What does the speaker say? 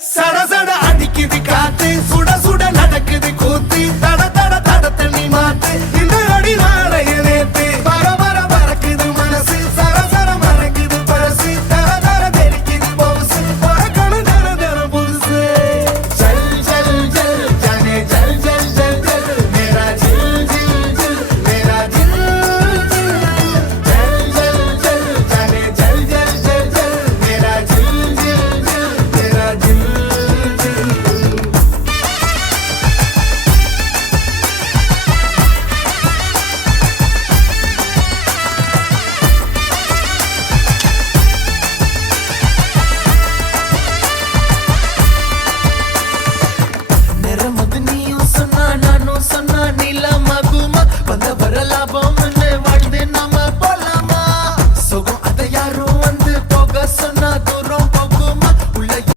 சட சட அடிக்குது காத்து சுட சுட நடக்குது கூத்து தட தட தட தண்ணி மாத்து